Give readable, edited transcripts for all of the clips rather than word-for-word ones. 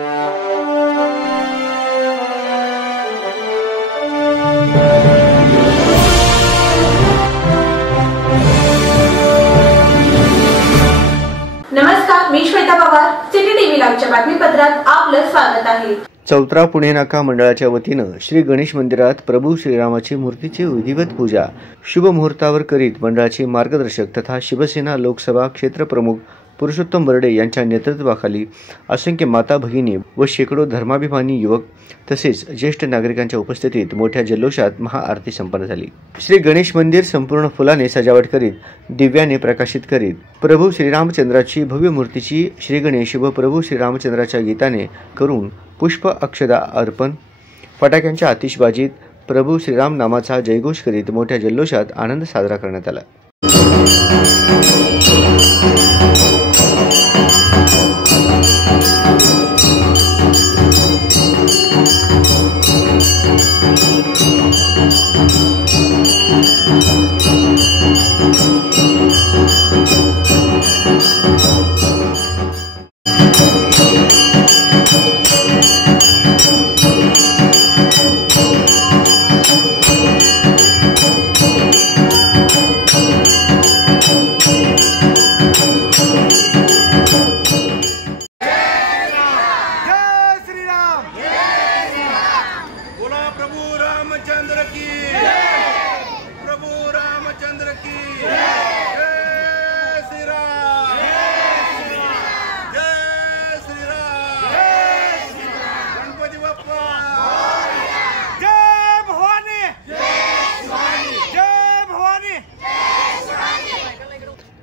नमस्कार, मी Shweta Pawar. City TV लाईव्हच्या बातमीपत्रात आपलं स्वागत आहे. चौथरा पुणे नाका मंडळाच्या वतीनं श्री गणेश मंदिरात प्रभू श्रीरामाची मूर्तीची विधिवत पूजा शुभ मुहूर्तावर करीत मंडळाचे मार्गदर्शक तथा शिवसेना लोकसभा क्षेत्र प्रमुख पुरुषोत्तम बर्डे यांच्या नेतृत्वाखाली असंख्य माता भगिनी व शेकडो धर्माभिमानी युवक तसेच ज्येष्ठ नागरिकांच्या उपस्थितीत मोठ्या जल्लोषात महाआरती संपन्न झाली. श्री गणेश मंदिर संपूर्ण फुलाने सजावट करीत दिव्याने प्रकाशित करीत प्रभू श्रीरामचंद्राची भव्य मूर्तीची श्री गणेश व प्रभू श्रीरामचंद्राच्या गीताने करून पुष्प अक्षदा अर्पण फटाक्यांच्या आतिषबाजीत प्रभू श्रीराम नामाचा जयघोष करीत मोठ्या जल्लोषात आनंद साजरा करण्यात आला.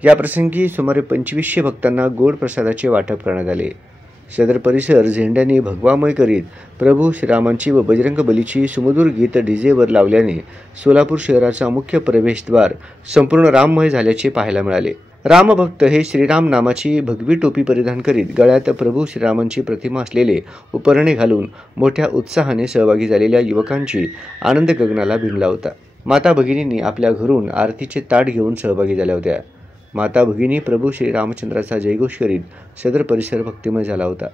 या प्रसंगी सुमारे 2500 भक्तांना गोड प्रसादाचे वाटप करण्यात आले. सदर परिसर झेंड्याने भगवामय करीत प्रभू श्रीरामांची व बजरंग बलीची सुमधुर गीत डीजेवर लावल्याने सोलापूर शहराचा मुख्य प्रवेशद्वार संपूर्ण राममय झाल्याचे पाहायला मिळाले. रामभक्त हे श्रीराम नामाची भगवी टोपी परिधान करीत गळ्यात प्रभू श्रीरामांची प्रतिमा असलेले उपरणे घालून मोठ्या उत्साहाने सहभागी झालेल्या युवकांची आनंद गगनाला भिडला होता. माता भगिनींनी आपल्या घरून आरतीचे ताट घेऊन सहभागी झाल्या होत्या. माता भगिनी प्रभू श्री रामचंद्राचा जयघोष करीत सदर परिसर भक्तिमय झाला होता.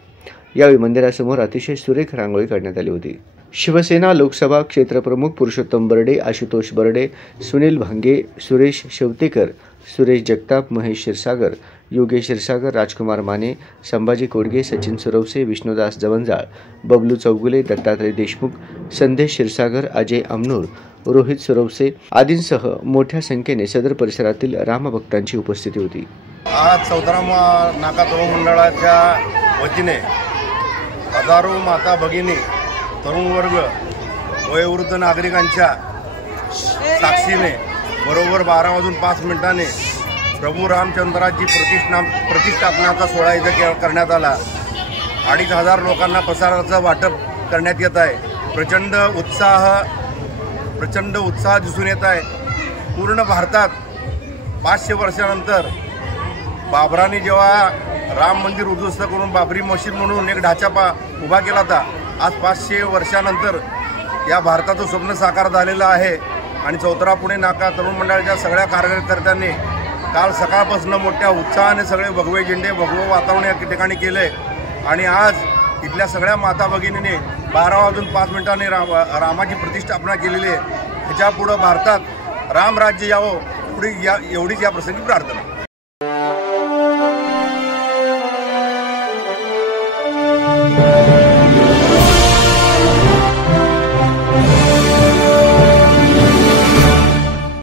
यावेळी मंदिरासमोर अतिशय सुरेख रांगोळी काढण्यात आली होती. शिवसेना लोकसभा क्षेत्रप्रमुख पुरुषोत्तम बर्डे, आशुतोष बर्डे, सुनील भांगे, सुरेश शेवतेकर, सुरेश जगताप, महेश क्षीरसागर, योगेश क्षीरसागर, राजकुमार माने, संभाजी कोडगे, सचिन सुरवसे, विष्णुदास जवंजाळ, बबलू चौगुले, दत्तात्रय देशमुख, संदेश क्षीरसागर, अजय अमनूर, रोहित सुरवसे आदींसह मोठ्या संख्येने सदर परिसरातील रामभक्तांची उपस्थिती होती. आज चौथरा नाका तरुण मंडळाच्या वतीने हजारो माता भगिनी, तरुण वर्ग, वयोवृद्ध नागरिकांच्या साक्षीने बरोबर 12:05 प्रभू रामचंद्राची प्रतिष्ठापनाचा सोहळा इथे करण्यात आला. 2500 लोकांना प्रसादाचं वाटप करण्यात येत आहे. प्रचंड उत्साह दिसून येत आहे. पूर्ण भारतात 500 वर्षानंतर बाबराने जेव्हा राम मंदिर उद्ध्वस्त करून बाबरी मशीद म्हणून एक ढाचा उभा केला होता, आज 500 वर्षानंतर या भारताचं स्वप्न साकार झालेलं आहे. आणि चौथरा पुणे नाका तरुण मंडळाच्या सगळ्या कार्यकर्त्यांनी काल सकाळपासून मोठ्या उत्साहाने सगळे भगवे झेंडे, भगवं वातावरण या ठिकाणी केले. आणि आज इथल्या सगळ्या माता भगिनीने 12:05 रामाची प्रतिष्ठापना केलेली आहे. ह्याच्या पुढं भारतात रामराज्य यावं एवढीच या प्रसंगी प्रार्थना.